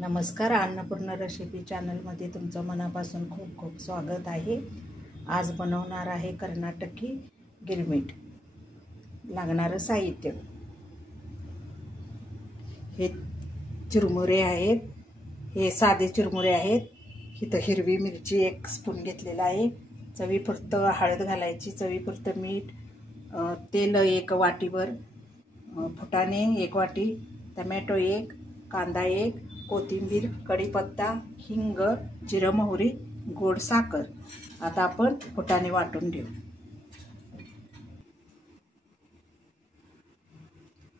नमस्कार, अन्नपूर्णा रेसिपी चॅनलमध्ये तुमचं मनापासून खूप खूप स्वागत आहे। आज बनवणार आहे कर्नाटकी गिरमिट। लागणारं साहित्य हे चिरमुरे आहेत, हे साधे चिरमुरे आहेत। इथं हिरवी मिरची 1 स्पून घेतलेला आहे, चवीपुरतं हळद घालायची, चवीपुरतं मीठ, तेल 1 वाटीभर, फुटाणे 1 वाटी, टोमॅटो 1, कांदा 1, कोथिंबीर, कढीपत्ता, हिंग, जिरं मोहरी, गोड साखर। आता आपण फुटाणे वाटून घेऊ।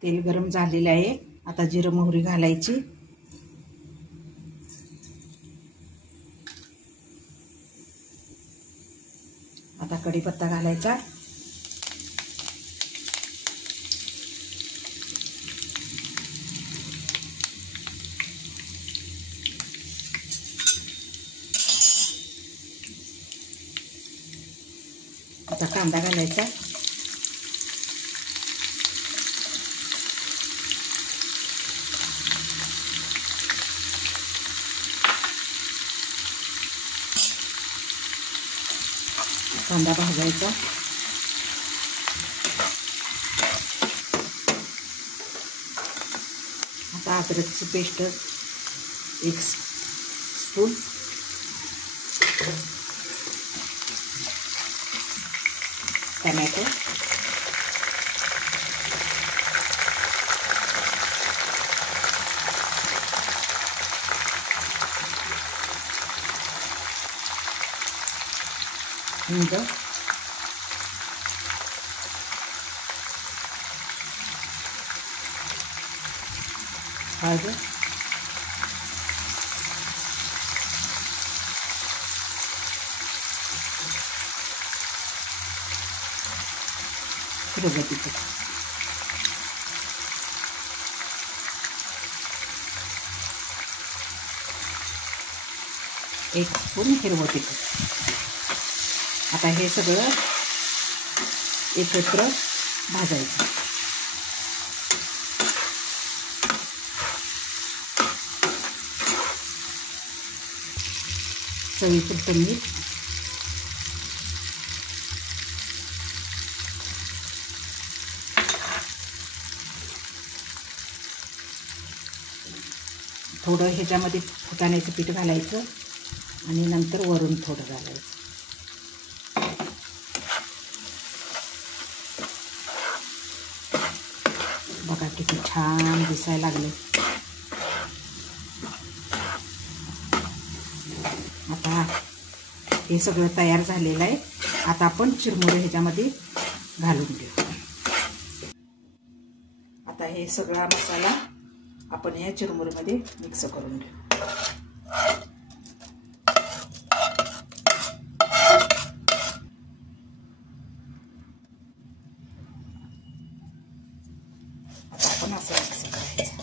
तेल गरम झालेले आहे, आता जिरं मोहरी घालायची। आता कढीपत्ता घालायचा। आता कांदा घालायचा। कांदा भाजायचा। आता अद्रकची पेस्ट 1 स्पून, टोमॅटो, हिंग, हळद, हिरवं तिखट, एक स्पून हिरवं तिखट। आता हे सगळं एकत्र भाजायचं। चवीपुरतं मीठ, थोडं ह्याच्यामध्ये फुटाण्याचं पीठ घालायचं आणि नंतर वरून थोडं घालायचं। बघा किती छान दिसायला लागले। आता हे सगळं तयार झालेलं आहे। आता आपण चिरमुरे ह्याच्यामध्ये घालून घेऊ। आता हे सगळा मसाला आपण या चिरमुरेमध्ये मिक्स करून घेऊ। आता आपण असं मिक्स करायचं।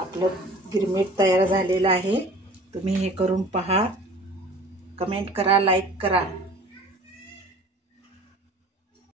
आपलं गिरमिट तयार झालेलं आहे। तुम्ही हे करून पहा, कमेंट करा, लाईक करा।